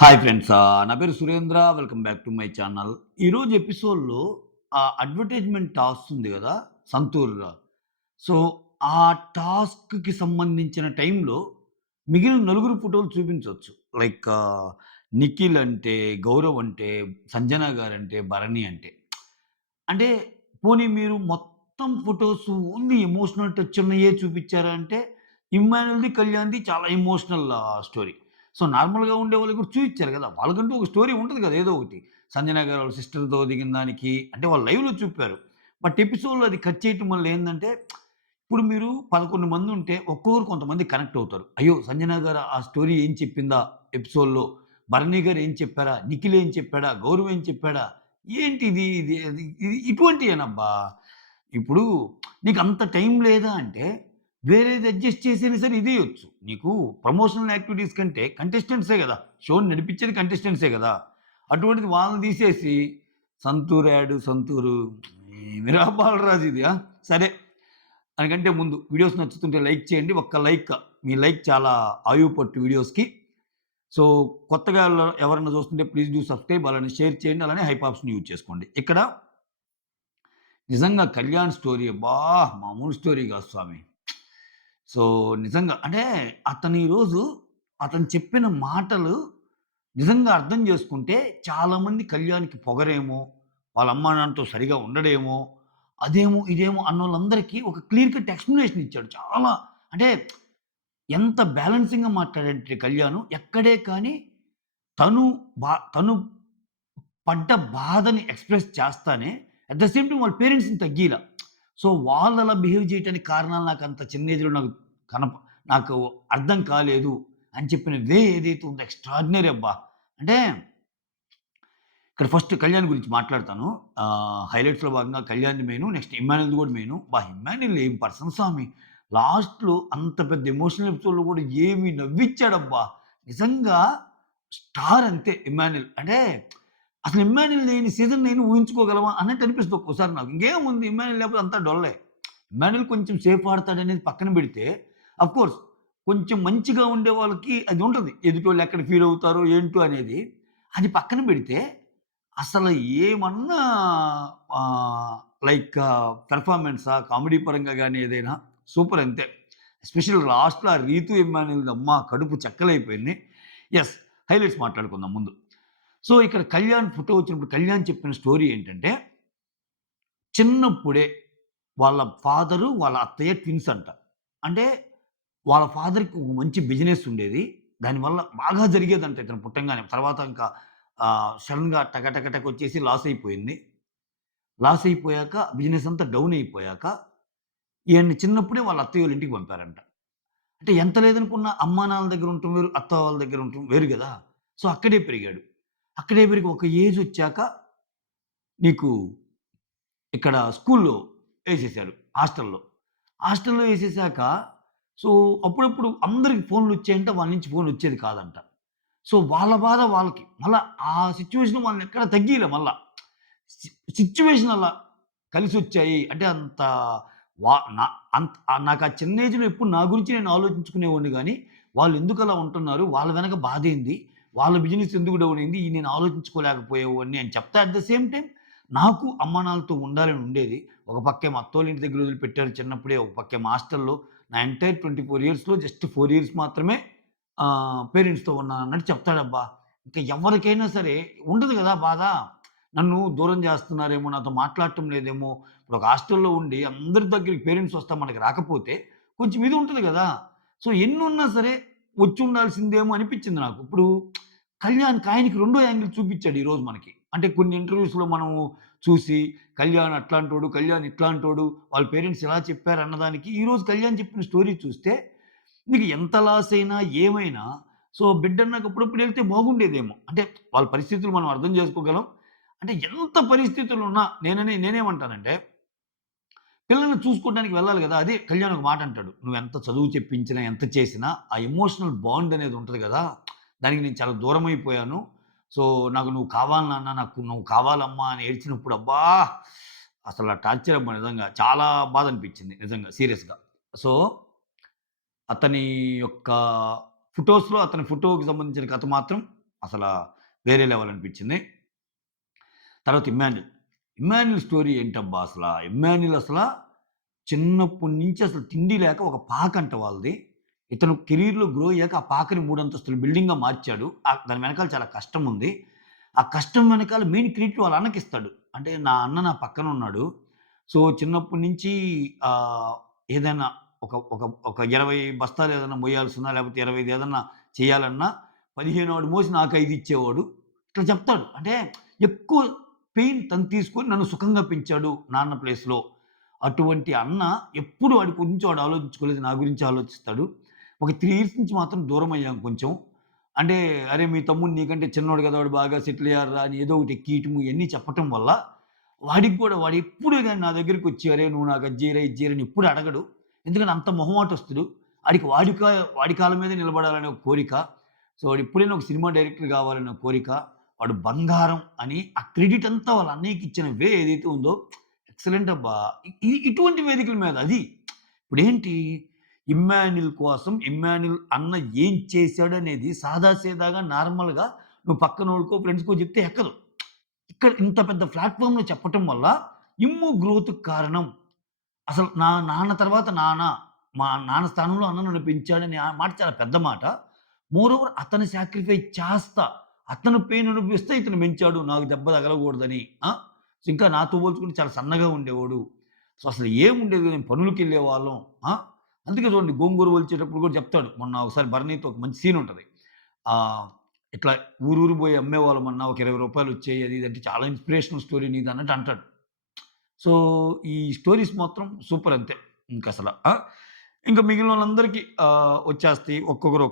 Hi friends. నా పేరు Surendra. Welcome back to my channel. ఈరోజు ఎపిసోడ్‌లో అడ్వర్టైజ్‌మెంట్ టాస్క్ ఉంది గదా! సంతూర్. సో, ఆ టాస్క్‌కి సంబంధించిన టైంలో మిగిలిన నలుగురు ఫోటోలు చూపించొచ్చు. లైక్ నిఖిల్ అంటే, గౌరవ్ అంటే, సంజన గారంటే, భరణి అంటే. అంటే పోనీ మీరు మొత్తం ఫోటోస్ ఓన్లీ ఎమోషనల్ టచ్ ఉన్నయే చూపిచ్చారా అంటే, ఇమ్మాన్యుల్‌ది, కళ్యాణ్‌ది చాలా ఎమోషనల్ స్టోరీ. సో, నార్మల్‌గా ఉండేవాళ్ళకి కూడా చూయిచ్చారు గదా! వాళ్ళకంటూ ఒక స్టోరీ ఉంటది గదా! ఏదో ఒకటి. సంజన గారు వాళ్ళ సిస్టర్‌తో దిగిన దానికి అంటే వాళ్ళు లైవ్‌లో చూపారు. బట్ ఎపిసోడ్‌లో అది కట్ చేయటం వల్ల ఏందంటే, ఇప్పుడు మీరు 11 మందుంటే ఒక్కొక్కరు కొంతమంది కనెక్ట్ అవుతారు. అయ్యో! సంజన గారు ఆ స్టోరీ ఏం చెప్పిందా ఎపిసోడ్‌లో? భరణి గారు ఏం చెప్పారా? నిఖిల్ ఏం చెప్పాడా? గౌరవ్ ఏం చెప్పాడా? ఏంటిది? ఇది ఇటువంటియేనబ్బా! ఇప్పుడు నీకంత టైం లేదా అంటే, వేరేది అడ్జస్ట్ చేసైనా సరే ఇదేయొచ్చు. నీకు ప్రమోషనల్ యాక్టివిటీస్ కంటే కంటెస్టెంట్సే గదా! షోని నడిపించేది కంటెస్టెంట్సే గదా! అటువంటిది వాళ్ళని తీసేసి సంతూర్ యాడు, సంతూరు ఏమిరా బాలరాజు ఇది. సరే. దానికంటే ముందు వీడియోస్ నచ్చుతుంటే లైక్ చేయండి. ఒక్క లైక్ మీ లైక్ చాలా ఆయువు పట్టు వీడియోస్‌కి. సో, కొత్తగా ఎవరైనా చూస్తుంటే ప్లీజ్ డూ సబ్‌స్క్రైబ్. అలానే షేర్ చేయండి. అలానే హైప్ ఆప్షన్ యూజ్ చేసుకోండి. ఇక్కడ నిజంగా 'కళ్యాణ్' స్టోరీ అబ్బా! మామూలు స్టోరీ కాదు స్వామి. సో, నిజంగా అంటే అతను ఈరోజు అతను చెప్పిన మాటలు నిజంగా అర్థం చేసుకుంటే చాలామంది 'కళ్యాణ్‌కి' పొగరేమో, వాళ్ళ అమ్మా నాన్నతో సరిగ్గా ఉండడేమో, అదేమో, ఇదేమో అన్నోళ్ళందరికీ ఒక క్లియర్ కట్ ఎక్స్‌ప్లనేషన్ ఇచ్చాడు. చాలా అంటే ఎంత బ్యాలెన్సింగ్‌గా మాట్లాడాడంటే 'కళ్యాణ్' ఎక్కడే కానీ తను పడ్డ బాధని ఎక్స్‌ప్రెస్ చేస్తానే, అట్ ద సేమ్ టైమ్ వాళ్ళ పేరెంట్స్‌ని తగ్గీల. సో, వాళ్ళలా బిహేవ్ చేయటానికి కారణాలు నాకంత చిన్న ఏజ్‌లో కనప నాకు అర్థం కాలేదు అని చెప్పిన వే ఏదైతే ఉందో ఎక్స్‌ట్రార్డినరీ అబ్బా! అంటే ఇక్కడ ఫస్ట్ కళ్యాణ్ గురించి మాట్లాడతాను. హైలైట్స్‌లో భాగంగా కళ్యాణ్‌ది మెయిను, నెక్స్ట్ ఇమ్మాన్యుల్‌ది కూడా మెయిను. ఇమ్మాన్యుల్ ఏం పర్సన్ స్వామి. లాస్ట్‌లో అంత పెద్ద ఎమోషనల్ ఎపిసోడ్‌లో కూడా ఏమి నవ్విచ్చాడబ్బా! నిజంగా స్టార్ అంతే ఇమ్మాన్యుల్. అంటే అసలు ఇమ్మాన్యుల్ లేని సీజన్ నేను ఊహించుకోగలమా అన్నట్టు అనిపిస్తది ఒక్కోసారి నాకు. ఇంకేముంది ఇమ్మాన్యుల్ లేకపోతే అంతా డొల్లే. ఇమ్మాన్యుల్ కొంచెం సేఫ్ ఆడతాడనేది పక్కన పెడితే, ఆఫ్‌కోర్స్ కొంచెం మంచిగా ఉండే వాళ్ళకి అది ఉంటది. ఎదుటోళ్ళు ఎక్కడ ఫీల్ అవుతారో ఏంటో అనేది. అది పక్కన పెడితే అసలు ఏమన్నా ఆహ్, లైక్ పెర్ఫార్మన్సా, కామెడీ పరంగా గాని ఏదైనా సూపర్ అంతే. ఎస్పెషల్లీ లాస్ట్‌లో ఆ 'రీతు ఎమ్మాన్యుల్‌ది' అమ్మ కడుపు చెక్కలైపోయింది. యెస్. హైలైట్స్ మాట్లాడుకుందాం ముందు. సో, ఇక్కడ కళ్యాణ్ ఫోటో వచ్చినప్పుడు కళ్యాణ్ చెప్పిన స్టోరీ ఏంటంటే, చిన్నప్పుడే వాళ్ళ ఫాదరు, వాళ్ళ అత్తయ్య ట్విన్స్ అంట. అంటే వాళ్ళ ఫాదర్‌కి ఒక మంచి బిజినెస్ ఉండేది. దానివల్ల బాగా జరిగేదంట ఇతను పుట్టంగానే. తర్వాత ఇంకా సడెన్‌గా టక టక టక వచ్చేసి లాస్ అయిపోయింది. లాస్ అయిపోయాక బిజినెస్ అంతా డౌన్ అయిపోయాక, ఈయన్ని చిన్నప్పుడే వాళ్ళ అత్తయ్య వాళ్ళ ఇంటికి పంపారంట. అంటే ఎంత లేదనుకున్నా అమ్మా నాన్నల దగ్గర ఉండటం వేరు, అత్త వాళ్ళ దగ్గర ఉండటం వేరు గదా! సో, అక్కడే పెరిగాడు. అక్కడే పెరిగి ఒక ఏజొచ్చాక నీకు ఇక్కడ స్కూల్లో ఏసేశారు హాస్టల్‌లో. హాస్టల్‌లో ఏసేశాక సో, అప్పుడప్పుడు అందరికి ఫోన్‌లొచ్చాయంట. వాళ్ళ నుంచి ఫోనొచ్చేది కాదంట. సో, వాళ్ళ బాధ వాళ్ళకి. మళ్ళా ఆ సిట్యుయేషన్ వాళ్ళనెక్కడ తగ్గీయలే మళ్ళా. సి సిట్యుయేషన్ అలా కలిసొచ్చాయి. అంటే అంత వా నా నాకా చిన్న ఏజ్‌లో ఎప్పుడు నా గురించి నేను ఆలోచించుకునేవాడిని గానీ, వాళ్ళెందుకలా ఉంటున్నారు? వాళ్ళ వెనక బాధేంది? వాళ్ళ బిజినెస్ ఎందుకు డౌన్ అయింది? ఇది నేను ఆలోచించుకోలేకపోయేవాడిని అని చెప్తే అట్ ద సేమ్ టైమ్ నాకు అమ్మానాన్నలతో ఉండాలని ఉండేది. ఒక పక్కేమో అత్తోళ్ళింటి దగ్గర వదిలిపెట్టారు చిన్నప్పుడే. ఒక పక్కేమో హాస్టల్‌లో. నా ఎంటైర్ 24 ఇయర్స్‌లో జస్ట్ 4 ఇయర్స్ మాత్రమే పేరెంట్స్‌తో ఉన్నానన్నట్టు చెప్తాడబ్బా! ఇంకా ఎవరికైనా సరే ఉండదు గదా బాధ. నన్ను దూరం జేస్తున్నారేమో, నాతో మాట్లాడటం లేదేమో, ఇప్పుడు ఒక హాస్టల్‌లో ఉండి అందరి దగ్గరికి పేరెంట్స్ వస్తా మనకి రాకపోతే కొంచెం ఇది ఉంటది గదా! సో, ఎన్నున్నా సరే వచ్చుండాల్సిందేమో అనిపిచ్చింది నాకు. ఇప్పుడు కళ్యాణ్‌కి ఆయనకి రెండో యాంగిల్ చూపిచ్చాడు ఈరోజు మనకి. అంటే కొన్ని ఇంటర్వ్యూస్‌లో మనం చూసి కళ్యాణ్ అట్లాంటోడు, కళ్యాణ్ ఇట్లాంటోడు, వాళ్ళ పేరెంట్స్ ఇలా చెప్పారు అన్నదానికి ఈరోజు కళ్యాణ్ చెప్పిన స్టోరీ చూస్తే మీకు ఎంత లాస్ అయినా, ఏమైనా సో, బిడ్డన్నాక అప్పుడప్పుడు ఎళ్తే బాగుండేదేమో. అంటే వాళ్ళ పరిస్థితులు మనం అర్థం చేసుకోగలం. అంటే ఎంత పరిస్థితులున్నా నేనేమంటానంటే, పిల్లల్ని చూసుకోవడానికి వెళ్ళాలి గదా! అదే కళ్యాణ్ ఒక మాట అంటాడు. "నువ్వెంత చదువు చెప్పించినా, ఎంత చేసినా ఆ ఎమోషనల్ బాండ్ అనేది ఉంటది గదా! దానికి నేను చాలా దూరమైపోయాను. సో, నాకు నువ్వు కావాలి నాన్న, నాకు నువ్వు కావాలమ్మా" అని ఏడ్చినప్పుడు అబ్బా! అసల టార్చర్ అబ్బా! నిజంగా. చాలా బాధ అనిపించింది నిజంగా సీరియస్‌గా. సో అతని యొక్క అతని ఫోటోకి సంబంధించిన కథ మాత్రం అసలా వేరే లెవెల్ అనిపించింది. తర్వాత 'ఇమ్మాన్యుల్.' 'ఇమ్మాన్యుల్' స్టోరీ ఏంటబ్బా అసలా! 'ఇమ్మాన్యుల్' చిన్నప్పటి నుంచి అసలు తిండి లేక ఒక పాకంట వాళ్ళది. ఇతను కెరియర్‌లో గ్రో అయ్యాక ఆ పాకని 3 అంతస్తుల బిల్డింగ్‌గా మార్చాడు. దాని వెనకాల చాలా కష్టం ఉంది. ఆ కష్టం వెనకాల మెయిన్ క్రెడిట్ వాళ్ళ అన్నకిస్తాడు. అంటే నా అన్న నా పక్కనున్నాడు. సో, చిన్నప్పటి నుంచి ఆహ్, ఏదైనా ఒక ఒక ఒక 20 బస్తాలు ఏదైనా మోయాల్సున్నా, లేకపోతే 25 ఏదన్నా చేయాలన్నా 15 వాడు మోసి నాకు 5 ఇచ్చేవాడు. ఇట్లా చెప్తాడు. అంటే ఎక్కువ పెయిన్ తను తీసుకొని నన్ను సుఖంగా పెంచాడు నాన్న ప్లేస్‌లో. అటువంటి అన్న ఎప్పుడు వాడి గురించి వాడు ఆలోచించుకోలేదు. నా గురించి ఆలోచిస్తాడు. ఒక 3 ఇయర్స్ నుంచి మాత్రం దూరమయ్యాం కొంచెం. అంటే, "అరే! మీ తమ్ముడు నీకంటే చిన్నోడు కదా! వాడు బాగా సెటిల్ అయ్యారురా" అని ఏదో ఒకటి ఎక్కియటము ఇయన్నీ చెప్పటం వల్ల, వాడికి కూడా వాడెప్పుడు గాని నా దగ్గరికొచ్చి, "అరేయ్! నువ్వు నాకు అది జేయరా, ఇది జేయరా" అని ఎప్పుడు అడగడు. ఎందుకంటే అంత మొహమాటస్తుడు. ఆడికి వాడి కాళ్ళ మీదే నిలబడాలనే ఒక కోరిక. సో, వాడెప్పుడైనా ఒక సినిమా డైరెక్టర్ కావాలనే కోరిక. వాడు బంగారం అని ఆ క్రెడిట్ అంతా వాళ్ళ అన్నయ్యకిచ్చిన ఏదైతే ఉందో ఎక్సలెంట్ అబ్బా! ఇటువంటి వేదికల మీద అది. ఇప్పుడేంటి 'ఇమ్మాన్యుల్' కోసం 'ఇమ్మాన్యుల్' అన్న ఏం చేశాడనేది సాదాసీదాగా నార్మల్‌గా నువ్వు పక్కనోడికో, ఫ్రెండ్స్‌కో చెప్తే ఎక్కదు. ఇక్కడ ఇంత పెద్ద ప్లాట్‌ఫార్మ్‌లో చెప్పటం వల్ల ఇమ్ము గ్రోత్‌కి కారణం. అసలు నా నాన్న తర్వాత నాన్న, మా నాన్న స్థానంలో అన్న నన్ను పెంచాడని ఆ మాట చాలా పెద్ద మాట. మోరోవర్ అతను సాక్రిఫైస్ చేస్తా, అతను పెయిన్ అనుభవిస్తే ఇతను పెంచాడు. నాకు దెబ్బ తగలకూడదని. ఆ! ఇంకా నాతో పోల్చుకుంటే చాలా సన్నగా ఉండేవాడు. సో, అసలు ఏముండేది మేము పనులకెళ్ళేవాళ్ళం. ఆ! అందుకే చూడండి 'గోంగూర' ఒలిచేటప్పుడు కూడా చెప్తాడు. మొన్న ఒకసారి భరణితో ఒక మంచి సీన్ ఉంటది. ఆహ్, ఇట్లా ఊరూరు పోయి అమ్మేవాళ్ళమన్నా ఒక రూ. 20 వచ్చేయి అది ఇది అంటే చాలా ఇన్‌స్పిరేషనల్ స్టోరీ నీదన్నట్టు అంటాడు. సో, ఈ స్టోరీస్ మాత్రం సూపర్ అంతే. ఇంకసల. ఆ! ఇంక మిగిలినోళ్ళందరికీ వచ్చేస్తాయి. ఒక్కొక్కరు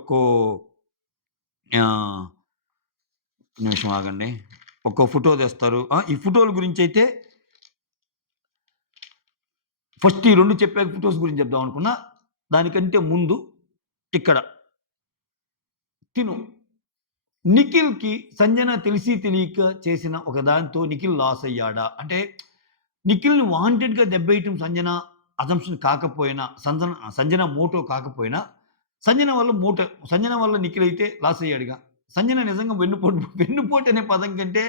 ఆహ్, నిమిషం ఆగండి. ఒక్కో ఫోటో తెస్తారు. ఈ ఫోటోల గురించైతే ఫస్ట్ ఈ 2 చెప్పాక ఫోటోస్ గురించి చెప్దాం అనుకున్నా. దానికంటే ముందు ఇక్కడ తిను. నిఖిల్‌కి సంజన తెలిసి తెలియక చేసిన ఒక దాంతో నిఖిల్ లాస్ అయ్యాడా? అంటే నిఖిల్‌ని వాంటెడ్‌గా దెబ్బేయటం సంజన అజంప్షన్ కాకపోయినా, సంజన మోటో కాకపోయినా, సంజన వల్ల నిఖిల్ అయితే లాస్ అయ్యాడుగా. సంజన నిజంగా వెన్నుపోటు అనే పదం కంటే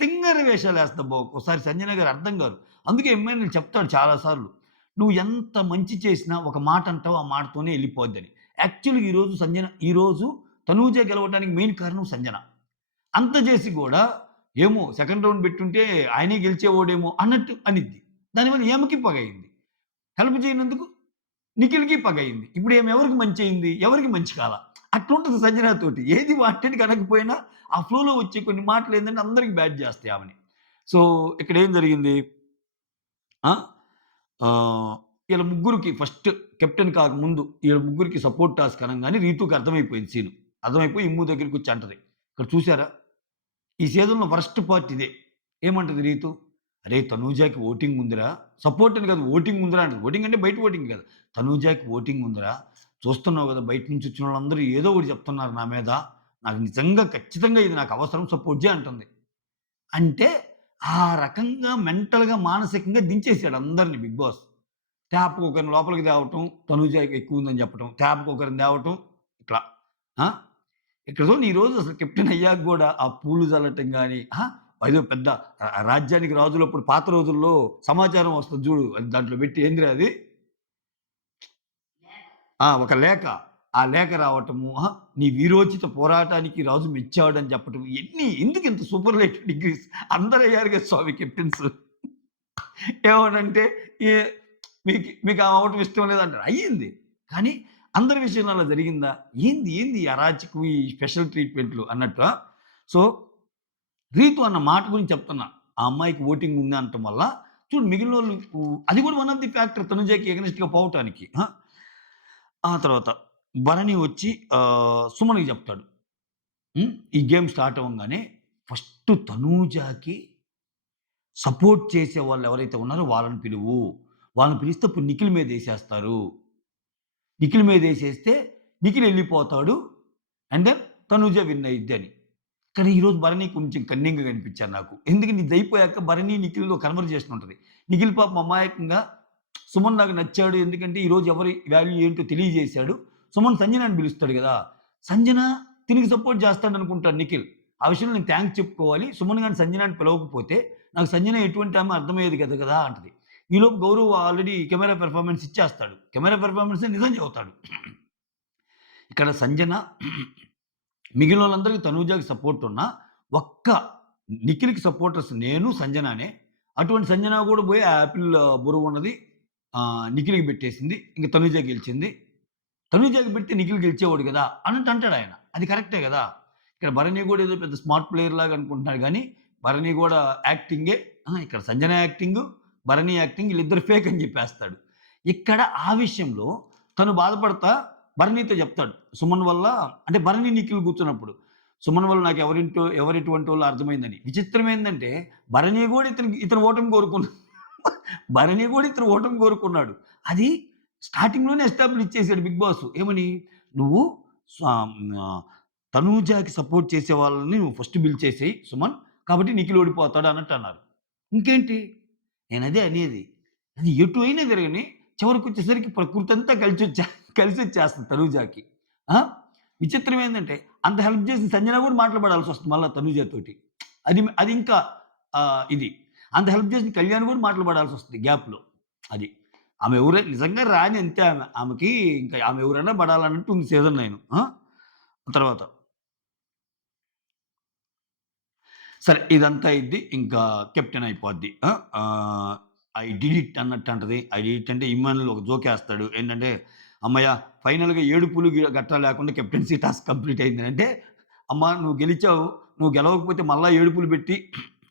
తింగరి వేషాలేస్తబ్బా ఒక్కోసారి సంజన గారు అర్థం కాదు. అందుకే ఎమ్మెల్యేలు చెప్తాడు చాలా సార్లు. "నువ్వు ఎంత మంచి చేసినా ఒక మాట అంటావు, ఆ మాటతోనే ఎళ్ళిపోద్దని." యాక్చువల్‌గా ఈరోజు తనూజ గెలవడానికి మెయిన్ కారణం సంజన. అంత చేసి గూడా, ఏమో సెకండ్ రౌండ్ బెట్టుంటే ఆయనే గెలిచేవాడేమో అన్నట్టు అనిద్ది. దానివల్ల ఈమెకి పగయింది. హెల్ప్ చేయనందుకు నిఖిల్‌కి పగయింది. ఇప్పుడు ఈమె ఎవరికి మంచయింది? ఎవరికీ మంచి కాల. అట్లుంటది సంజనతోటి. ఏది వాంటెడ్‌గా అనకపోయినా ఆ ఫ్లోలో వచ్చే కొన్ని మాటలేంటంటే అందరికి బ్యాడ్ జేస్తాయి ఆమెని. సో, ఇక్కడేం జరిగింది? ఆ! ఈళ్ళ ముగ్గురికి ఫస్ట్ కెప్టెన్ కాకముందు ఈళ్ళ ముగ్గురికి సపోర్ట్ టాస్క్ అనంగానే రీతూకి అర్థమైపోయింది సీను. అర్థమైపోయి ఇమ్ము దగ్గరికొచ్చి అంటది. ఇక్కడ చూసారా? ఈ సీజన్‌లో వరస్ట్ పార్ట్ ఇదే. ఏమంటది రీతు? "అరేయ్! తనూజాకి ఓటింగ్ ఉందిరా." సపోర్ట్ అని కాదు ఓటింగ్ ఉందిరా అంటది. ఓటింగ్ అంటే బయట ఓటింగ్ కాదు. "తనూజాకి ఓటింగ్ ఉందిరా. చూస్తున్నావు కదా! బయట నుంచి వచ్చినోళ్ళందరూ ఏదో ఒకటి చెప్తున్నారు నా మీద. నాకు నిజంగా ఖచ్చితంగా ఇది నాకు అవసరం సపోర్ట్ చెయి" అంటుంది. అంటే ఆ రకంగా మెంటల్‌గా, మానసికంగా దించేసాడు అందరిని బిగ్ బాస్. ట్యాప్‌కి ఒకరిని లోపలికి తేవటం, తనూజాకి ఎక్కువుందని చెప్పటం. ట్యాప్‌కి ఒకరిని తేవటం ఇట్లా. ఆ! ఇక్కడ చూడండి ఈరోజు అసలు కెప్టెన్ అయ్యాక గూడా ఆ పూలు చల్లటం గాని, అదేదో పెద్ద రాజ్యానికి రాజులప్పుడు పాత రోజుల్లో సమాచారం వస్తది జూడు. అది దాంట్లో పెట్టి ఏందిరా అది? ఒక లేఖ. ఆ లేఖ రావటము, నీ వీరోచిత పోరాటానికి రాజు మెచ్చాడని చెప్పటం. ఎందుకింత సూపర్‌లేటివ్ డిగ్రీస్ అందరయ్యారుగా స్వామి కెప్టెన్స్. ఏమనంటే ఏ మీకు అవ్వటం ఇష్టం లేదంటారు. అయ్యింది. కానీ అందరి విషయంలో అలా జరిగిందా? ఏంది ఈ అరాచకం, ఈ స్పెషల్ ట్రీట్‌మెంట్‌లు అన్నట్టు. సో, రీతు అన్న మాట గురించి చెప్తున్నా. ఆ అమ్మాయికి ఓటింగ్ ఉంది అనటం వల్ల చూడు మిగిలినోళ్ళు అది కూడా వన్ ఆఫ్ ది ఫ్యాక్టర్ తనుజకి ఎగనెస్ట్‌గా పోవటానికి. ఆ తర్వాత భరణి వచ్చి సుమన్‌కి చెప్తాడు. ఈ గేమ్ స్టార్ట్ అవ్వంగానే ఫస్ట్ తనూజకి సపోర్ట్ చేసేవాళ్ళు ఎవరైతే ఉన్నారో వాళ్ళని పిలువు. వాళ్ళని పిలిస్తే ఇప్పుడు నిఖిల్ మీదేసేస్తారు. నిఖిల్ మీదేసేస్తే నిఖిల్ ఎళ్ళిపోతాడు. అండ్ దెన్ తనూజ విన్ అయ్యిద్ది అని. కానీ ఈరోజు భరణి కొంచెం కన్నింగ్‌గా కనిపించారు నాకు. ఎందుకంటే ఇదయిపోయాక భరణి, నిఖిల్‌లో కన్వర్జేషన్ ఉంటది. నిఖిల్ పాపం అమాయకంగా సుమన్ నాకు నచ్చాడు. ఎందుకంటే ఈరోజు ఎవరి వాల్యూ ఏంటో తెలియజేశాడు. సుమన్ సంజనని పిలుస్తాడు గదా! సంజన తినికి సపోర్ట్ చేస్తాడనుకుంటాడు నిఖిల్. ఆ విషయంలో నేను థాంక్స్ చెప్పుకోవాలి. సుమన్ గాని, సంజనాని పిలవకపోతే నాకు సంజన ఎటువంటి ఆమె అర్థమయ్యేది కాదు కదా! అంటది. ఈలోపు గౌరవ్ ఆల్రెడీ కెమెరా పెర్ఫార్మన్స్ ఇచ్చేస్తాడు. కెమెరా పెర్ఫార్మన్సే నిజం చెబుతాడు. ఇక్కడ సంజన మిగిలినోళ్ళందరికి తనూజాకి సపోర్ట్ ఉన్నా, ఒక్క నిఖిల్‌కి సపోర్టర్స్ నేను, సంజనానే. అటువంటి సంజన కూడా పోయి ఆ యాపిల్ బుర్ర ఉన్నది నిఖిల్‌కి పెట్టేసింది. ఇంక తనూజ గెలిచింది. తనూజకి పెడితే నిఖిల్ గెలిచేవాడు గదా! అన్నట్టు అంటాడాయన. అది కరెక్టే గదా! ఇక్కడ భరణి గూడా ఏదో పెద్ద స్మార్ట్ ప్లేయర్ లాగా అనుకుంటున్నాడు గానీ, భరణి గూడా యాక్టింగే. ఇక్కడ సంజన యాక్టింగు, భరణి యాక్టింగ్ ఈళ్ళిద్దరు ఫేక్ అని జెప్పేస్తాడు. ఇక్కడ ఆ విషయంలో తను బాధపడతా భరణితో జెప్తాడు. సుమన్ వల్ల అంటే భరణి, నిఖిల్ కూర్చున్నప్పుడు. సుమన్ వల్ల నాకు ఎవరెటువంటోళ్ళో అర్థమైందని. విచిత్రం ఏందంటే భరణి గూడా ఇతని ఓటమి కోరుకున్నాడు. భరణి గూడా ఇతను ఓటమి కోరుకున్నాడు. అది స్టార్టింగ్‌లోనే ఎస్టాబ్లిష్ చేసాడు బిగ్ బాస్. ఏమని? నువ్వు ఆహ్, తనూజాకి సపోర్ట్ చేసే వాళ్ళని నువ్వు ఫస్ట్ పిలిచేసేయి సుమన్. కాబట్టి నిఖిల్ ఓడిపోతాడు అన్నట్టు అన్నారు. ఇంకేంటి? నేనదే అనేది. అది ఎటు అయినా తిరగని చివరికొచ్చేసరికి ప్రకృతంతా కలిసొచ్చేస్తుంది తనూజాకి. ఆ! విచిత్రం ఏందంటే అంత హెల్ప్ చేసిన సంజన కూడా మాటలు పడాల్సొస్తుంది మళ్ళా తనూజతోటి. అది ఇంకా ఇది. అంత హెల్ప్ చేసిన కళ్యాణ్ కూడా మాటలు పడాల్సొస్తది గ్యాప్‌లో. అది. ఆమె ఎవరే నిజంగా రాణి అంతే ఆమె. ఆమెకి ఇంకా ఆమె ఎవరైనా పడాలన్నట్టు ఉంది సీజన్ 9. తర్వాత సరే ఇదంతా అయ్యిద్ది. ఇంకా కెప్టెన్ అయిపోద్ది. ఐ డిడ్ ఇట్ అన్నట్టు అంటది. ఐ డిడ్ ఇట్ అంటే ఇమ్మానుల్ ఒక జోకేస్తాడు. ఏంటంటే, "హమ్మయ్య! ఫైనల్‌గా ఏడుపులు గట్రా లేకుండా కెప్టెన్సీ టాస్క్ కంప్లీట్ అయింది" అంటే, "అమ్మా! నువ్వు గెలిచావు. నువ్వు గెలవకపోతే మళ్ళా ఏడుపులు పెట్టి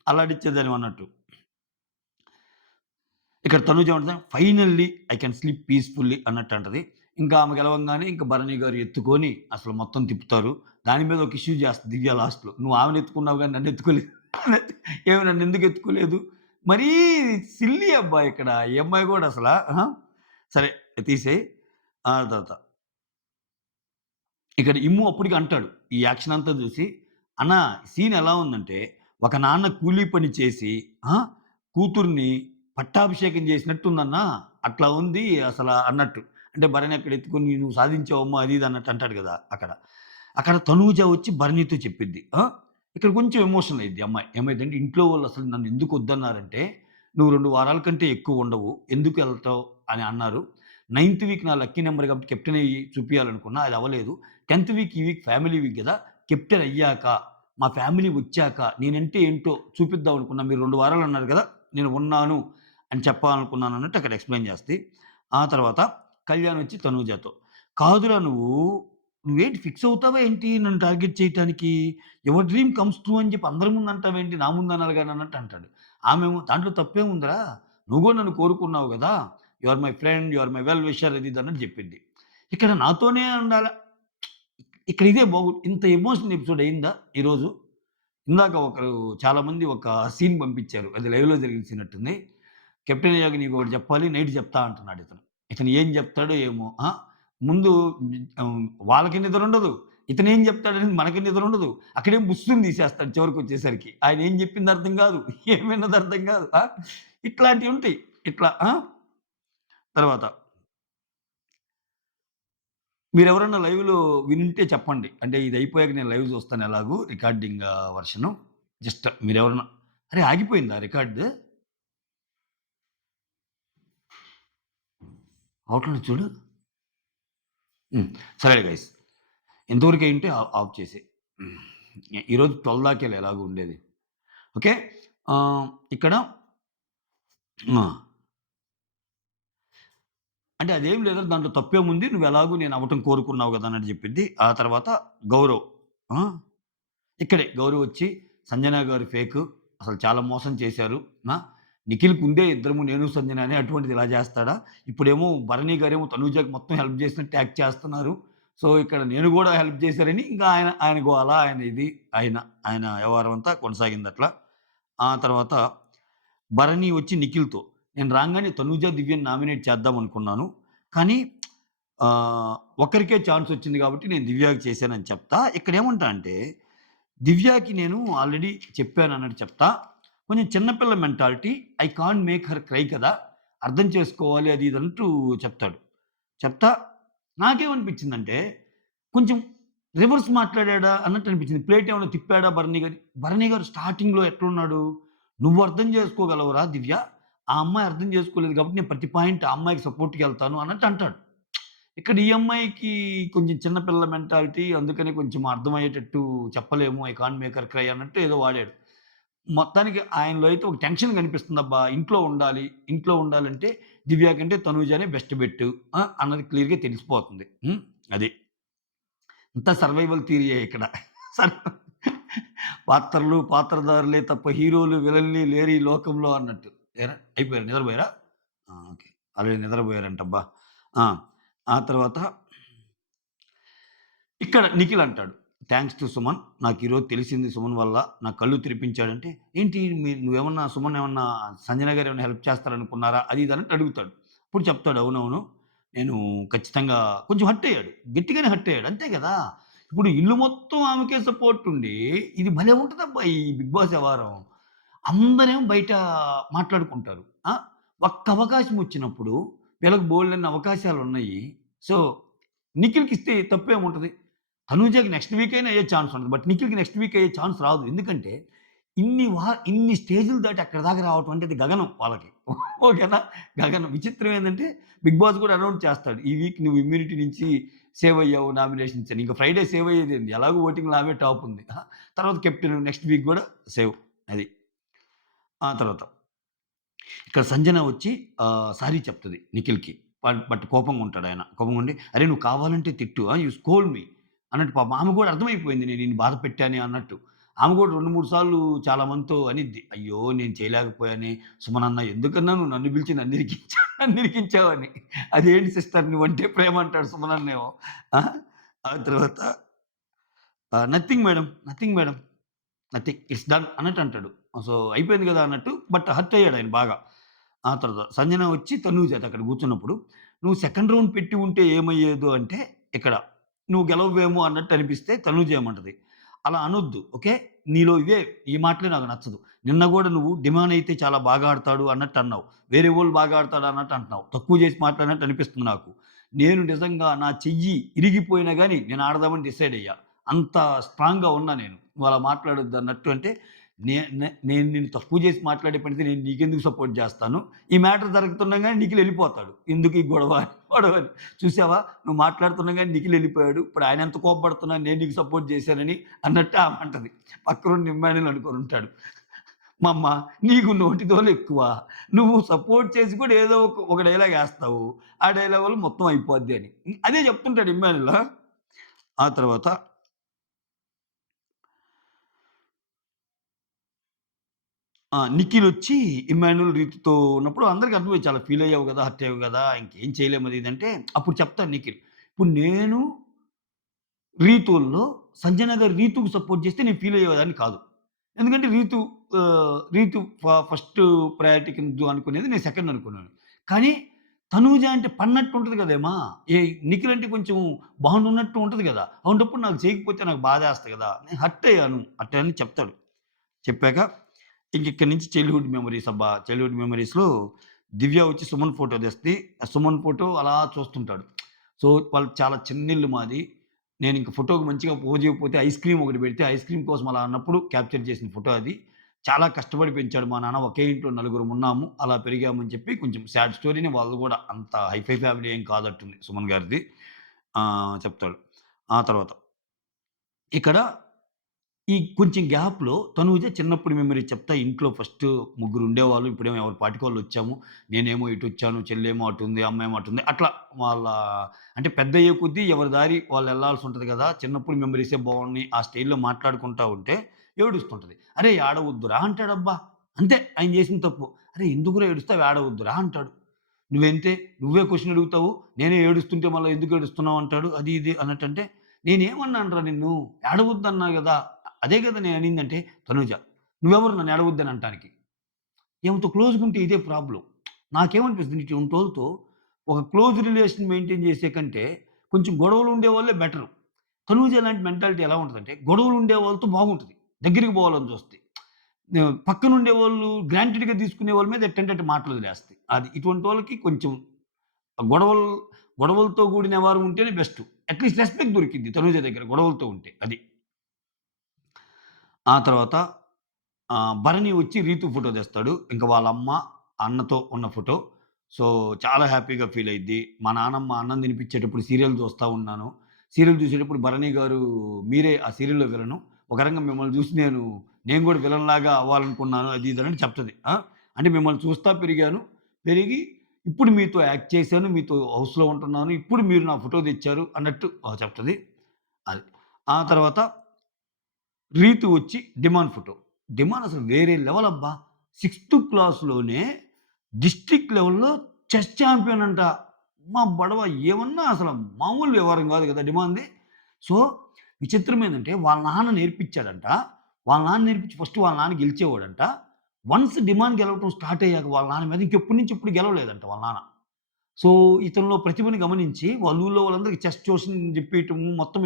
అల్లాడిచ్చేదానివి" అన్నట్టు. ఇక్కడ తనుజ ఏమంటది, "finally I can sleep peacefully" అన్నట్టు అంటది. ఇంకా ఆమె గెలవంగానే ఇంక భరణి గారు ఎత్తుకొని అసలు మొత్తం తిప్పుతారు. దాని మీద ఒక ఇష్యూ చేస్తది దివ్య లాస్ట్‌లో. "నువ్వు ఆమెని ఎత్తుకున్నావు గాని నన్ను ఎత్తుకోలేదు. ఏమి నన్నెందుకు ఎత్తుకోలేదు?" మరీ సిల్లీ అబ్బా ఇక్కడ. ఈ అమ్మాయి గూడా అసల. సరే తీసేయి. తర్వాత ఇక్కడ ఇమ్ము అప్పటికి అంటాడు. ఈ యాక్షన్ అంతా చూసి, "అన్న సీన్ ఎలా ఉందంటే, ఒక నాన్న కూలీ పని చేసి ఆ! కూతుర్ని పట్టాభిషేకం చేసినట్టుందన్నా. అట్లా ఉంది అసల" అన్నట్టు. అంటే భరణి అక్కడ ఎత్తుకొని "నువ్వు సాధించావమ్మా" అది ఇది అన్నట్టు అంటాడు గదా! అక్కడ. అక్కడ తనూజ వచ్చి భరణితో చెప్పిద్ది. ఇక్కడ కొంచెం ఎమోషనల్ అయ్యిద్ది ఈ అమ్మాయి. ఏమైద్దంటే, ఇంట్లో వాళ్ళు అసలు నన్ను ఎందుకు వద్దన్నారంటే, "నువ్వు 2 వారాల కంటే ఎక్కువ ఉండవు. ఎందుకు ఎళ్తావు" అని అన్నారు. 9థ్ వీక్ నా లక్కీ నంబర్ కాబట్టి కెప్టెన్ అయ్యి చూపియాలనుకున్నా. అది అవ్వలేదు. 10థ్ వీక్ ఈ వీక్ ఫ్యామిలీ వీక్ గదా! కెప్టెన్ అయ్యాక, మా ఫ్యామిలీ వచ్చాక నేనంటే ఏంటో చూపిద్దాం అనుకున్నా. మీరు 2 వారాలు అన్నారు గదా! నేను ఉన్నాను అని చెప్పాలనుకున్నాను అన్నట్టు అక్కడ ఎక్స్‌ప్లెయిన్ చేస్తది. ఆ తర్వాత కళ్యాణ్ వచ్చి తనూజతో, "కాదురా నువ్వేంటి ఫిక్స్ అవుతావా ఏంటి నన్ను టార్గెట్ చేయటానికి? యువర్ డ్రీమ్ కమ్స్ ట్రూ అని చెప్పి అందరి ముందు అంటావేంటి? నా ముందు అనాలి గాని" అన్నట్టు అంటాడు. ఆమేమో "దాంట్లో తప్పేముందిరా? నువ్వు గూడా నన్ను కోరుకున్నావు గదా! You are my friend, you are my well wisher" అది ఇది అన్నట్టు జెప్పిద్ది. ఇక్కడ నాతోనే ఉండాల ఇక్కడ ఇదే ఇంత ఎమోషనల్ ఎపిసోడ్ అయిందా ఈరోజు? ఇందాక ఒకరు చాలామంది ఒక సీన్ పంపించారు. అది లైవ్‌లో జరిగిన సీన్ అట్టుంది. కెప్టెన్ అయ్యాక నీకొకటి జెప్పాలి. నైట్ జెప్తా అంటున్నాడు ఇతను. ఇతను ఏం జెప్తాడో ఏమో! ముందు ఆహ్, వాళ్ళకి నిద్రుండదు. ఇతనేం జెప్తాడనేది మనకి నిద్రుండదు. అక్కడేమో బుస్సుని తీసేస్తాడు చివరికొచ్చేసరికి. ఆయన ఏం జెప్పింది అర్థం గాదు. ఏం విన్నది అర్థం గాదు. ఇట్లాంటివుంటాయి. ఇట్లా తర్వాత మీరెవరన్నా లైవ్‌లో వినుంటే చెప్పండి. అంటే ఇది అయిపోయాక నేను లైవ్ జూస్తాను ఎలాగూ రికార్డింగ్ వర్షను. జస్ట్ మీరెవరన్నా అరే! ఆగిపోయిందా రికార్డ్? అవట్లేదు చూడు. హ్మ్. సరే గైస్. ఎంతవరకయింటే ఆఫ్ చేసేయి. ఈరోజు 12 దాకేలే ఎలాగో ఉండేది. ఓకే. ఇక్కడ ఆ! అంటే అదేం లేదు. దాంట్లో తప్పేముంది. నువ్వెలాగో నేను అవ్వటం కోరుకున్నావు గదా! అన్నట్టు జెప్పిద్ది. ఆ తర్వాత గౌరవ్. ఆ! ఇక్కడే గౌరవ్ వచ్చి సంజన గారు ఫేకు. అసలు చాలా మోసం చేశారు. ఆ! నిఖిల్‌కుందే ఇద్దరము నేను సంజన అని అటువంటిది ఇలా జేస్తాడా? ఇప్పుడేమో భరణి గారేమో తనూజకి మొత్తం హెల్ప్ చేసినట్టు యాక్ట్ చేస్తున్నారు. సో, ఇక్కడ నేను గూడా హెల్ప్ చేశారని ఇంకా ఆయన గోల, ఆయన ఇది, ఆయన వ్యవహారం అంతా కొనసాగిందట్లా. ఆ తర్వాత భరణి వచ్చి నిఖిల్‌తో నేను రాంగానే తనూజ, దివ్యని నామినేట్ చేద్దామనుకున్నాను. కానీ ఆహ్, ఒక్కరికే ఛాన్స్ వచ్చింది కాబట్టి నేను దివ్యకి చేశానని చెప్తా. ఇక్కడేమంటా అంటే దివ్యాకి నేను ఆల్రెడీ చెప్పానన్నట్టు చెప్తా. కొంచెం చిన్న పిల్ల mentality. I can't make her cry కదా! అర్థం చేసుకోవాలి అది ఇది అంటూ చెప్తాడు. చెప్తా నాకేమనిపించిందంటే కొంచెం రివర్స్ మాట్లాడాడా అన్నట్టు అనిపించింది. ప్లేట్ ఏమన్నా తిప్పాడా భరణి గారు? భరణి గారు స్టార్టింగ్‌లో ఎట్లున్నాడు? "నువ్వు అర్థం చేసుకోగలవురా దివ్య. ఆ అమ్మాయి అర్థం చేసుకోలేదు కాబట్టి నేను ప్రతి పాయింట్ ఆ అమ్మాయికి సపోర్ట్‌గెళ్తాను" అన్నట్టు అంటాడు. ఇక్కడ ఈ అమ్మాయికి కొంచెం చిన్న పిల్ల మెంటాలిటీ అందుకని కొంచెం అర్థమయ్యేటట్టు చెప్పలేము. I can't make her cry అన్నట్టు ఏదో వాడాడు. మొత్తానికి ఆయనలో అయితే ఒక టెన్షన్ కనిపిస్తుందబ్బా! ఇంట్లో ఉండాలి. ఇంట్లో ఉండాలంటే దివ్య కంటే తనూజనే బెస్ట్ బెట్టు అన్నది క్లియర్‌గా తెలిసిపోతుంది. అది. అంతా సర్వైవల్ థియరీయే ఇక్కడ. సర్ పాత్రలు, పాత్రధారులే తప్ప హీరోలు, విలన్‌లు లేరు ఈ లోకంలో అన్నట్టు. ఏరా అయిపోయారా? నిద్రపోయారా? ఓకే. ఆల్రెడీ నిద్రపోయారంటబ్బా! ఆ! ఆ తర్వాత ఇక్కడ నిఖిల్ అంటాడు. Thanks to Suman. నాకీరోజు తెలిసింది సుమన్ వల్ల. నా కళ్ళు తెరిపించాడంటే, ఏంటి నువ్వేమన్నా సుమన్ ఏమన్నా సంజన గారు ఏమన్నా హెల్ప్ చేస్తారనుకున్నారా? అది ఇది అన్నట్టు అడుగుతాడు. అప్పుడు చెప్తాడు. అవునవును. నేను ఖచ్చితంగా కొంచెం హర్ట్ అయ్యాడు. గట్టిగానే హర్ట్ అయ్యాడు. అంతే గదా! ఇప్పుడు ఇల్లు మొత్తం ఆమెకే సపోర్ట్ ఉండి, ఇది భలే ఉంటదబ్బా! ఈ బిగ్ బాస్ వ్యవహారం. అందరేమో బయట మాట్లాడుకుంటారు. ఆ! ఒక్క అవకాశం వచ్చినప్పుడు వీళ్ళకి బోలెడన్ని అవకాశాలున్నయి. సో, నిఖిల్‌కిస్తే తప్పేముంటది? తనూజకి నెక్స్ట్ వీక్ అయినా అయ్యే ఛాన్స్ ఉంటది. బట్ నిఖిల్‌కి నెక్స్ట్ వీక్ అయ్యే ఛాన్స్ రాదు. ఎందుకంటే ఇన్ని స్టేజ్‌లు దాటి అక్కడి దాకా రావటం అంటే అది గగనం వాళ్ళకి. ఓకేనా? గగనం. విచిత్రం ఏందంటే బిగ్ బాస్ కూడా అనౌన్స్ చేస్తాడు. ఈ వీక్ నువ్వు ఇమ్యూనిటీ నుంచి సేవ్ అయ్యావు నామినేషన్స్ అని. ఇంక ఫ్రైడే సేవ్ అయ్యేదేంది? ఎలాగో ఓటింగ్‌లో ఆమె టాప్ ఉంది. తర్వాత కెప్టెన్ నెక్స్ట్ వీక్ గూడా సేవ్. అది. ఆ తర్వాత ఇక్కడ సంజన వచ్చి సారీ చెప్తది నిఖిల్‌కి. బట్ కోపంగా ఉంటాడాయన. కోపంగా ఉండి, "అరేయ్! నువ్వు కావాలంటే తిట్టు. యూ స్కోల్డ్ మీ" అన్నట్టు పాపం ఆమె కూడా అర్థమైపోయింది నేను నిన్ను బాధ పెట్టానే అన్నట్టు. ఆమె కూడా 2, 3 సార్లు చాలా మందితో అనిద్ది. "అయ్యో! నేను చేయలేకపోయానే సుమనన్న ఎందుకన్నా నువ్వు నన్ను పిలిచి నన్నిరికించావని. అదేంటి సిస్టర్ నువ్వంటే ప్రేమ" అంటాడు సుమనన్నేమో. ఆ! ఆ తర్వాత "nothing madam. Nothing madam." Nothing. It's done అన్నట్టు అంటాడు. సో, అయిపోయింది గదా! అన్నట్టు బట్ హర్ట్ అయ్యాడాయన బాగా. ఆ తర్వాత సంజన వచ్చి తనూజ అక్కడ కూర్చున్నప్పుడు, "నువ్వు సెకండ్ రౌండ్ పెట్టి ఉంటే ఏమయ్యేదో" అంటే ఇక్కడ, "నువ్వు గెలవవేమో అన్నట్టు అనిపిస్తే" తనూజ ఏమంటది, "అలా అనొద్దు. ఓకే. నీలో ఇవే ఈ మాటలే నాకు నచ్చదు. నిన్న గూడా నువ్వు 'డిమాన్ అయితే చాలా బాగా ఆడతాడు' అన్నట్టు అన్నావు. వేరే వోళ్ళు బాగా ఆడతాడు అన్నట్టు అంటున్నావు. తక్కువ చేసి మాట్లాడినట్టు అనిపిస్తుంది నాకు. నేను నిజంగా నా చెయ్యి ఇరిగిపోయినా గాని నేను ఆడదామని డిసైడ్ అయ్యా. అంత స్ట్రాంగ్‌గా ఉన్నా నేను. నువ్వు అలా మాట్లాడొద్దు అన్నట్టు అంటే, నేను నిన్ను తక్కువ చేసి మాట్లాడే పనైతే నేను నీకెందుకు సపోర్ట్ జేస్తాను. ఈ మ్యాటర్ జరుగుతుండగానే నిఖిల్ ఎళ్ళిపోతాడు. ఎందుకు ఈ గొడవ అని. చూసావా నువ్వు మాట్లాడుతుండగానే నిఖిల్ ఎళ్ళిపోయాడు. ఇప్పుడు ఆయన ఎంత కోప్పడుతున్నా నేను నీకు సపోర్ట్ చేశానని అన్నట్టు ఆమె అంటది. పక్కనున్న ఇమ్మాన్యుల్ అనుకోనుంటాడు. మమ్మ నీకు నోటిదోలెక్కువ. నువ్వు సపోర్ట్ చేసి కూడా ఏదో ఒక డైలాగ్ ఏస్తావు. ఆ డైలాగ్ వల్ల మొత్తం అయిపోద్ది అని. అదే చెప్తుంటాడు ఇమ్మాన్యుల్. ఆ తర్వాత నిఖిలొచ్చి ఇమ్మాన్యుల్ రీతుతో ఉన్నప్పుడు అందరికి అర్థమైంది. చాలా ఫీల్ అయ్యావు గదా! హర్ట్ అయ్యావు గదా! ఇంకేం చేయలేము అది ఇది అంటే అప్పుడు చెప్తాడు నిఖిల్. ఇప్పుడు నేను రీతూల్లో సంజన గారు రీతుకి సపోర్ట్ చేస్తే నేను ఫీల్ అయ్యేవాడిని కాదు. ఎందుకంటే రీతు ఫస్ట్ ప్రయారిటీ కింద అనుకునేది నేను సెకండ్ అనుకున్నాను. కానీ తనూజ అంటే పడినట్టు ఉంటది కదేమా! నిఖిల్ అంటే కొంచెం బాగున్నట్టు ఉంటది గదా! అలాంటప్పుడు నాకు చేయకపోతే నాకు బాధేస్తది గదా! నేను హర్ట్ అయ్యాను. హర్ట్ అని చెప్తాడు. చెప్పాక ఇంకిక్కడి నుంచి చైల్డ్‌హుడ్ మెమోరీస్ అబ్బా! చైల్డ్‌హుడ్ మెమోరీస్‌లో దివ్య వచ్చి సుమన్ ఫోటో తెస్తది. ఆ సుమన్ ఫోటో అలా చూస్తుంటాడు. సో, వాళ్ళది చాలా చిన్నిల్లు మాది. నేనింక ఫోటోకి మంచిగా పోజ్ ఇవ్వకపోతే ఐస్ క్రీమ్ ఒకటి పెడితే, ఐస్ క్రీమ్ కోసం అలా అన్నప్పుడు క్యాప్చర్ చేసిన ఫోటో అది. చాలా కష్టపడి పెంచాడు మా నాన్న. ఒకే ఇంట్లో నలుగురమున్నాము. అలా పెరిగామని చెప్పి కొంచెం సాడ్ స్టోరీనే వాళ్ళది గూడా. అంత హైఫై ఫ్యామిలీ ఏం కాదట్టుంది సుమన్ గారిది. చెప్తాడు. ఆ తర్వాత ఇక్కడ ఈ కొంచెం గ్యాప్‌లో తనూజ చిన్నప్పుడు మెమరీ చెప్తా ఇంట్లో ఫస్ట్ ముగ్గురుండేవాళ్ళు. ఇప్పుడేమో ఎవరి పాటికి వాళ్ళొచ్చాము. నేనేమో ఇటొచ్చాను, చెల్లేమో అటుంది, అమ్మేమో అటుంది. అట్లా వాళ్ళ అంటే పెద్దయ్యే కొద్దీ ఎవరి దారి వాళ్ళెళ్ళాల్సుంటది గదా! చిన్నప్పుడు మెమరీసే బావున్నాయి. ఆ స్టైల్‌లో మాట్లాడుకుంటా ఉంటే ఏడుస్తుంటది. "అరేయ్! ఏడవద్దురా" అంటాడబ్బా! అంతే ఆయన చేసిన తప్పు. "అరేయ్! ఎందుకురా ఏడుస్తావు? ఏడవద్దురా" అంటాడు. నువ్వెంతే నువ్వే క్వెషన్ అడుగుతావు. నేనే ఏడుస్తుంటే మళ్ళా ఎందుకు ఏడుస్తున్నావు అంటాడు. అది ఇది అన్నట్టంటే, నేనేమన్నానురా నిన్ను? ఏడవద్దన్నా గదా! అదే గదా నేననిందంటే, తనూజ నువ్వెవరు నన్ను ఏడవద్దని అంటానికి? ఈమెతో క్లోజ్‌గుంటే ఇదే ప్రాబ్లమ్. నాకేమనిపిస్తుంది ఇటువంటోళ్ళతో ఒక క్లోజ్ రిలేషన్ మెయింటైన్ చేసే కంటే, కొంచెం గొడవలు ఉండేవాళ్ళే బెటరు. తనూజ లాంటి మెంటాలిటీ ఎలా ఉంటదంటే, గొడవలు ఉండే వాళ్ళతో బాగుంటది. దగ్గరికి పోవాలని చూస్తది. పక్కనుండేవాళ్ళు గ్రాంటెడ్‌గా తీసుకునే వాళ్ళ మీద ఎట్టంటే అట్ట మాటలొదిలేస్తది. అది ఇటువంటోళ్ళకి కొంచెం గొడవలు గొడవలతో కూడిన వ్యవహారం ఉంటేనే బెస్టు. అట్‌లీస్ట్ రెస్పెక్ట్ దొరికిద్ది తనూజ దగ్గర గొడవలతో ఉంటే. అది. ఆ తర్వాత భరణి వచ్చి రీతు ఫోటో తెస్తాడు. ఇంక వాళ్ళ అమ్మ, అన్నతో ఉన్న ఫోటో. సో, చాలా హ్యాపీగా ఫీల్ అయిద్ది. మా నాన్నమ్మ అన్నం తినిపించేటప్పుడు సీరియల్ చూస్తా ఉన్నాను. సీరియల్ చూసేటప్పుడు భరణి గారు మీరే ఆ సీరియల్‌లో విలను. ఒక రకంగా మిమ్మల్ని చూసి నేను కూడా విలన్‌లాగా అవ్వాలనుకున్నాను. అది ఇది అని చెప్తది. అంటే మిమ్మల్ని చూస్తా పెరిగాను. పెరిగి ఇప్పుడు మీతో యాక్ట్ చేశాను. మీతో హౌస్‌లో ఉంటున్నాను. ఇప్పుడు మీరు నా ఫోటో తెచ్చారు అన్నట్టు చెప్తది. అది. ఆ తర్వాత రీతు వచ్చి డిమాండ్ ఫోటో. డిమాండ్ అసలు వేరే లెవెల్ అబ్బా! సిక్స్త్ క్లాస్‌లోనే డిస్ట్రిక్ట్ లెవెల్‌లో చెస్ చాంపియన్ అంట. అమ్మ బడవ ఏమన్నా అసలు మామూలు వ్యవహారం కాదు కదా! డిమాండ్‌ది. సో, విచిత్రం ఏందంటే వాళ్ళ నాన్న నేర్పించాడంట. వాళ్ళ నాన్న నేర్పించి ఫస్ట్ వాళ్ళ నాన్న గెలిచేవాడంట. వన్స్ డిమాండ్ గెలవటం స్టార్ట్ అయ్యాక వాళ్ళ నాన్న మీద ఇంకెప్పటి నుంచి ఎప్పుడు గెలవలేదంట వాళ్ళ నాన్న. సో, ఇతనిలో ప్రతిభని గమనించి వాళ్ళ ఊళ్ళో వాళ్ళందరికి చెస్ ట్యూషన్ జెప్పేయటము మొత్తం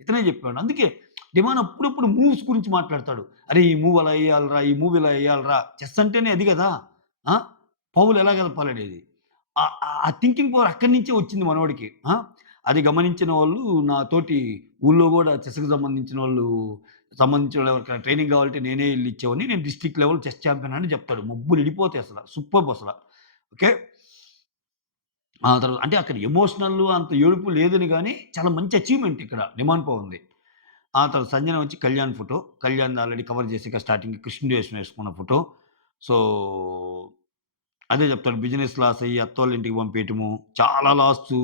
ఇతనే జెప్పాడు. అందుకే డిమాన్ అప్పుడప్పుడు మూవ్స్ గురించి మాట్లాడతాడు. "అరే! ఈ మూవ్ అలా ఎయ్యాలిరా, ఈ మూవ్ ఇలా ఎయ్యాలిరా." చెస్ అంటేనే అది గదా! ఆ! పావులు ఎలా గదపాలనేది. ఆ థింకింగ్ పవర్ అక్కడి నుంచే వచ్చింది మనోడికి. అది గమనించిన వాళ్ళు నాతోటి ఊళ్ళో గూడా చెస్‌కి సంబంధించిన ఎవరికైనా ట్రైనింగ్ గావాలంటే నేనే ఎళ్లి ఇచ్చేవాడిని. నేను డిస్ట్రిక్ట్ లెవెల్ చెస్ చాంపియన్ అని జెప్తాడు. మబ్బులిడిపోతాయి అసల. సూపర్బ్ అసల. ఓకే. ఆ తర్వాత అంటే అక్కడ ఎమోషనల్ అంత ఏడుపు లేదని గాని, చాలా మంచి అచీవ్‌మెంట్ ఇక్కడ 'డిమాండ్ పవన్‌ది.' ఆ తర్వాత సంజన వచ్చి కళ్యాణ్ ఫోటో. కళ్యాణ్‌ది ఆల్రెడీ కవర్ చేసాక స్టార్టింగ్‌కి కృష్ణుడి వేషం వేసుకున్న ఫోటో. సో, అదే చెప్తాడు బిజినెస్ లాస్ అయ్యి అత్తోళ్ళ ఇంటికి పంపియటము. చాలా లాసు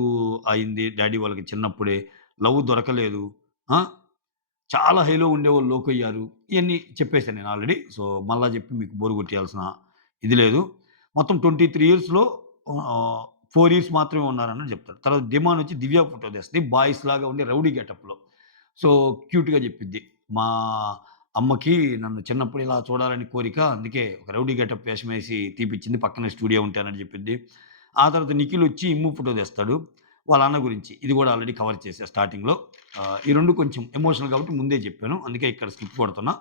అయింది డ్యాడీ వాళ్ళకి చిన్నప్పుడే. లవ్ దొరకలేదు. ఆ! చాలా హైలో ఉండేవాళ్ళు లోకయ్యారు. ఇయన్నీ చెప్పేసాను నేను ఆల్రెడీ. సో, మళ్ళా చెప్పి మీకు బోర్ కొట్టేయాల్సిన ఇది లేదు. మొత్తం 23 ఇయర్స్‌లో 4 ఇయర్స్ మాత్రమే ఉన్నారని చెప్తాడు. తర్వాత డిమాండ్ వచ్చి దివ్య ఫోటో తెస్తది. బాయ్స్‌లాగా ఉండి రౌడీ గెటప్‌లో. సో, క్యూట్‌గా చెప్పిద్ది. మా అమ్మకి నన్ను చిన్నప్పుడు ఇలా చూడాలని కోరిక. అందుకే ఒక రౌడీ గెటప్ వేషమేసి తీపిచ్చింది. పక్కనే స్టూడియో ఉంటానని చెప్పిద్ది. ఆ తర్వాత నిఖిల్ వచ్చి ఇమ్ము ఫోటో తెస్తాడు. వాళ్ళ అన్న గురించి. ఇది కూడా ఆల్రెడీ కవర్ చేశా స్టార్టింగ్‌లో. ఈ 2 కొంచెం ఎమోషనల్ కాబట్టి ముందే చెప్పాను. అందుకే ఇక్కడ స్కిప్ కొడుతున్నా.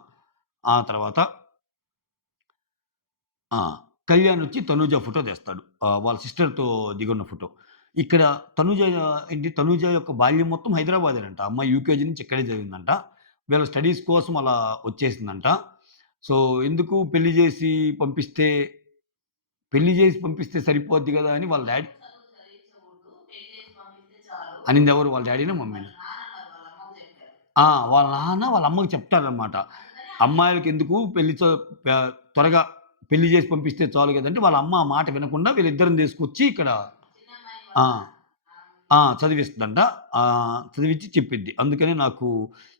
ఆ తర్వాత ఆ! కళ్యాణొచ్చి తనూజ ఫోటో తెస్తాడు. వాళ్ళ సిస్టర్‌తో దిగున్న ఫోటో. ఇక్కడ తనూజ తనూజ యొక్క బాల్యం మొత్తం హైదరాబాదేనంట. అమ్మాయి యూకేజీ నుంచి ఇక్కడే చదివిందంట. వీళ్ళ స్టడీస్ కోసం అలా వచ్చేసిందంట. సో, ఎందుకు పెళ్లి జేసి పంపిస్తే సరిపోద్ది గదా! అని వాళ్ళ డ్యాడీ చదువు చదివించకూడదు. పెళ్లి చేసి పంపిస్తే చాలు. అనిందెవరు వాళ్ళ డ్యాడీనా? వాళ్ళ మమ్మీనా? నాన్నన్నారు. వాళ్ళ అమ్మకు చెప్పారు. వాళ్ళ నాన్న వాళ్ళ అమ్మకి చెప్తాడనమాట. అందుకని ఆమె అమ్మాయిలకెందుకు పెళ్లి త్వరగా పెళ్లి జేసి పంపిస్తే చాలు గదంటే, వాళ్ళ అమ్మ ఆ మాట వినకుండా వీళ్ళిద్దరిని తీసుకొచ్చి ఇక్కడ చిన్నమ్మాయిని ఆ! వాళ్ళ చదివిస్తదంట. చదివిచ్చి చెప్పిద్ది. అందుకని నాకు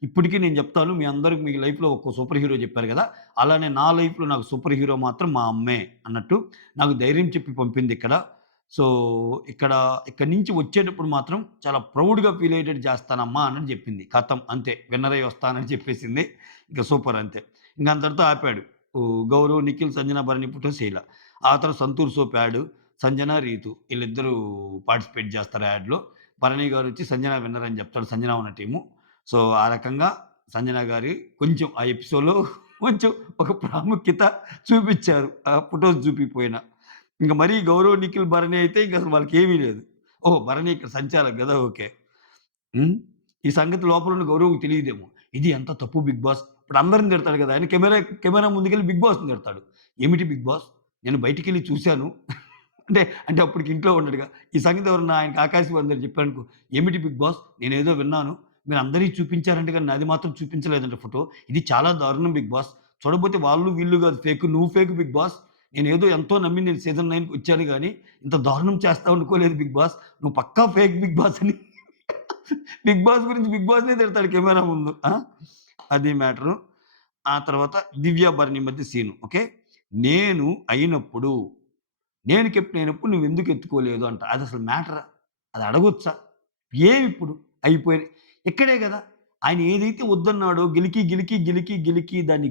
ఇప్పటికి నేను జెప్తాను మీ అందరికి మీ లైఫ్‌లో ఒక్కో సూపర్ హీరో జెప్పారు గదా! అలానే నా లైఫ్‌లో నాకు సూపర్ హీరో మాత్రం మా అమ్మే అన్నట్టు నాకు ధైర్యం చెప్పి పంపిందిక్కడ. సో, ఇక్కడ ఇక్కడి నుంచి వచ్చేటప్పుడు మాత్రం చాలా ప్రౌడ్‌గా ఫీల్ అయ్యేటట్టు చేస్తానమ్మా అని జెప్పింది. ఖతం అంతే. విన్నర్ అయ్యి వస్తానని చెప్పేసింది. ఇంక సూపర్ అంతే. ఇంక అంతటితో ఆపాడు. గౌరవ్, నిఖిల్, సంజన, భరణి ఫోటోస్ చేయలా. ఆ తర్వాత సంతూర్ సోప్ యాడ్. సంజన, రీతు ఈళ్ళిద్దరూ పార్టిసిపేట్ చేస్తారు యాడ్‌లో. భరణి గారొచ్చి సంజన విన్నర్ అని చెప్తాడు. సంజన ఉన్న టీము. సో, ఆ రకంగా సంజన గారి కొంచెం ఆ ఎపిసోడ్‌లో కొంచెం ఒక ప్రాముఖ్యత చూపిచ్చారు. ఆ ఫోటోస్ చూపియకపోయినా. ఇంక మరీ గౌరవ్, నిఖిల్, భరణి అయితే ఇంకసలు వాళ్ళకేమీ లేదు. ఓహో! భరణి ఇక్కడ సంచాలక్ గదా! ఓకే. హ్మ్. ఈ సంగతి లోపలున్న గౌరవ్‌కి తెలీదేమో. ఇది ఎంత తప్పు బిగ్ బాస్. ఇప్పుడు అందరిని తిడతాడు గదా! ఆయన కెమెరా ముందుకెళ్ళి బిగ్ బాస్‌ని తిడతాడు. "ఏమిటి బిగ్ బాస్? నేను బయటికెళ్ళి చూసాను." అంటే అప్పటికి ఇంట్లో ఉండడుగా. ఈ సంగతి ఎవరన్నా ఆయనకి ఆకాశవాణి దగ్గర చెప్పారనుకో, "ఏమిటి బిగ్ బాస్? నేనేదో విన్నాను. మీరందరియి చూపించారంట గానీ నాది మాత్రం చూపించలేదంట ఫోటో. ఇది చాలా దారుణం బిగ్ బాస్. చూడకపోతే వాళ్ళు వీళ్ళు గాదు ఫేకు. నువ్వు ఫేకు బిగ్ బాస్. నేనేదో ఎంతో నమ్మి నేను సీజన్ 9కి వచ్చాను గానీ, ఇంత దారుణం చేస్తావు అనుకోలేదు బిగ్ బాస్. నువ్వు పక్కా ఫేక్ బిగ్ బాస్" అని బిగ్ బాస్ గురించి బిగ్ బాస్‌నే తిడతాడు కెమెరా ముందు. అది మ్యాటరు. ఆ తర్వాత దివ్య, భరణి మధ్య సీను. ఓకే. నేను అయినప్పుడు నేను కెప్టెన్ అయినప్పుడు నువ్వెందుకు ఎత్తుకోలేదు అంట. అదసలు మ్యాటరా? అది అడగొచ్చా? ఏమిప్పుడు? అయిపోయినయి. ఇక్కడే గదా! ఆయన ఏదైతే వద్దన్నాడో గెలికి దాన్ని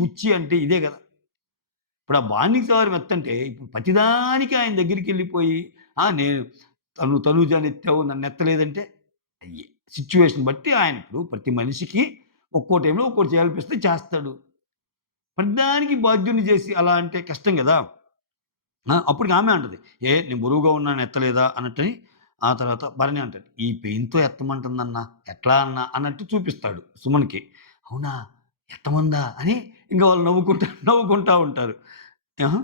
గుచ్చి అంటే ఇదే గదా! ఇప్పుడు ఆ బాండింగ్స్ ఎవరు మెత్తంటే ఇప్పుడు ప్రతిదానికి ఆయన దగ్గరికెళ్ళిపోయి నేను తనూజానెత్తావు నన్నెత్తలేదంటే అయ్యే సిట్యుయేషన్ బట్టి ఆయన ఇప్పుడు ప్రతి మనిషికి ఒక్కో టైంలో ఒక్కోటి చేయాలనిపిస్తే చేస్తాడు. ప్రతిదానికి బాధ్యుడిని జేసి అలా అంటే కష్టం గదా! అప్పటికి ఆమె అంటది. నేను బరువుగా ఉన్నాను ఎత్తలేదా అన్నట్టని ఆ తర్వాత భరణి అంటాడు, "ఈ పెయిన్‌తో ఎత్తమంటుందన్నా, ఎట్లా అన్నా" అన్నట్టు చూపిస్తాడు సుమన్‌కి. "అవునా! ఎత్తమందా?" అని ఇంక వాళ్ళు నవ్వుకుంటా నవ్వుకుంటా ఉంటారు. ఆహా!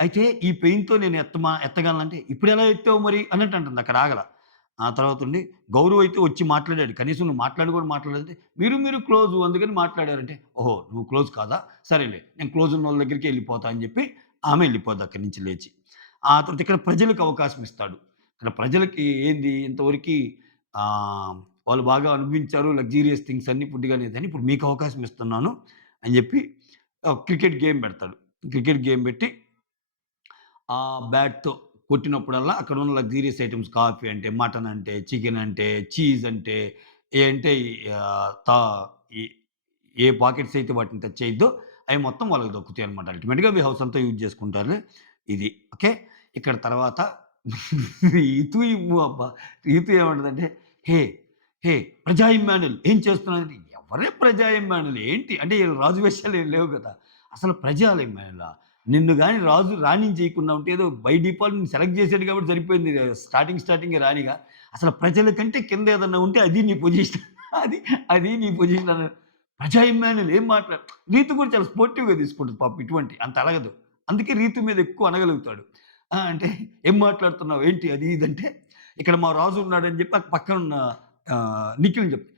అయితే ఈ పెయిన్‌తో నేను ఎత్తగలనంటే, "ఇప్పుడెలా ఎత్తావు మరి?" అన్నట్టు అంటుంది. అక్కడ ఆగల. ఆ తర్వాతుండి గౌరవ్ అయితే వచ్చి మాట్లాడాడు. కనీసం నువ్వు మాట్లాడి కూడా మాట్లాడలేదంటే, మీరు క్లోజు అందుకని మాట్లాడారంటే, "ఓహో! నువ్వు క్లోజ్ కాదా? సరేలే నేను క్లోజ్ ఉన్నోళ్ళ దగ్గరికే ఎళ్ళిపోతా" అని చెప్పి ఆమె ఎళ్ళిపోద్ది అక్కడి నుంచి లేచి. ఆ తర్వాత ఇక్కడ ప్రజలకు అవకాశం ఇస్తాడు. ఇక్కడ ప్రజలకి ఏంది ఇంతవరకి ఆహ్, వాళ్ళు బాగా అనుభవించారు. లగ్జూరియస్ థింగ్స్ అన్నీ ఫుడ్ గాని ఇదని ఇప్పుడు మీకు అవకాశం ఇస్తున్నాను అని చెప్పి క్రికెట్ గేమ్ పెడతాడు. క్రికెట్ గేమ్ పెట్టి ఆ బ్యాట్‌తో కొట్టినప్పుడల్లా అక్కడున్న లగ్జూరియస్ ఐటెమ్స్ కాఫీ అంటే, మటన్ అంటే, చికెన్ అంటే, చీజ్ అంటే, ఏ అంటే ఆహ్, తా ఈ ఏ పాకెట్స్ అయితే వాటిని టచ్ చేయొద్దో అయి మొత్తం వాళ్ళకి దక్కుతాయన్నమాట. అల్టిమేట్‌గా అవి హౌస్ అంతా యూజ్ చేసుకుంటారు. ఇది. ఓకే. ఇక్కడ తర్వాత రీతు ఇమ్ము అబ్బా! రీతు ఏమంటదంటే, "హే! హే! ప్రజా ఇమ్మాన్యుల్ ఏం చేస్తున్నావంటే" ఎవరే ప్రజా ఇమ్మాన్యుల్ ఏంటి? అంటే ఈళ్ళు రాజు వేషాలు ఏం లేవు గదా! అసలు ప్రజా ఇమ్మాన్యులా? నిన్ను గాని రాజు రాణించేయకుండా ఉంటే ఏదో బై డిఫాల్ట్ నిన్ను సెలెక్ట్ చేసాడు కాబట్టి సరిపోయింది. స్టార్టింగే రాణిగా. అసలు ప్రజల కంటే కింద ఏదన్నా ఉంటే అది నీ పొజిషన్. అది అది నీ పొజిషన్ అన్నాడు. ప్రజా ఇమ్మాన్యుల్ ఏం రీతు కూడా చాలా స్పోర్టివ్‌గా తీసుకుంటది పాపం ఇటువంటి. అంత అలగదు. అందుకే రీతు మీద ఎక్కువ అనగలుగుతాడు. అంటే "ఏం మాట్లాడుతున్నావు? ఏంటి అది ఇది" అంటే ఇక్కడ మా రాజు ఉన్నాడని చెప్పి ఆ పక్కనున్న నిఖిల్‌ని చెప్తా.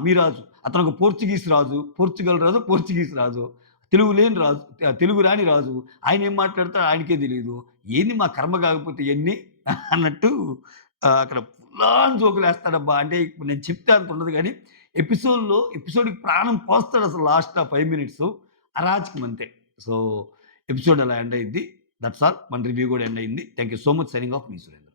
మీ రాజు. అతను ఒక పోర్చుగీస్ రాజు. పోర్చుగల్ రాజు, పోర్చుగీస్ రాజు. తెలుగు లేని రాజు. తెలుగు రాని రాజు. ఆయనేం మాట్లాడతాడో ఆయనకే తెలీదు. ఏంది మా కర్మ కాకపోతే ఇయన్నీ అన్నట్టు అక్కడ ఫుల్ ఆన్ జోకులేస్తాడబ్బా! అంటే ఇప్పుడు నేను చెప్తే అంత ఉండదు గానీ, ఎపిసోడ్‌కి ప్రాణం పోస్తాడసలు లాస్ట్ ఆ 5 మినిట్సు. అరాచకం అంతే. సో, ఎపిసోడ్ అలా ఎండ్ అయ్యిద్ది. That's all. మన రివ్యూ కూడా ఎండ్ అయింది. Thank you so much. Signing off me Surender.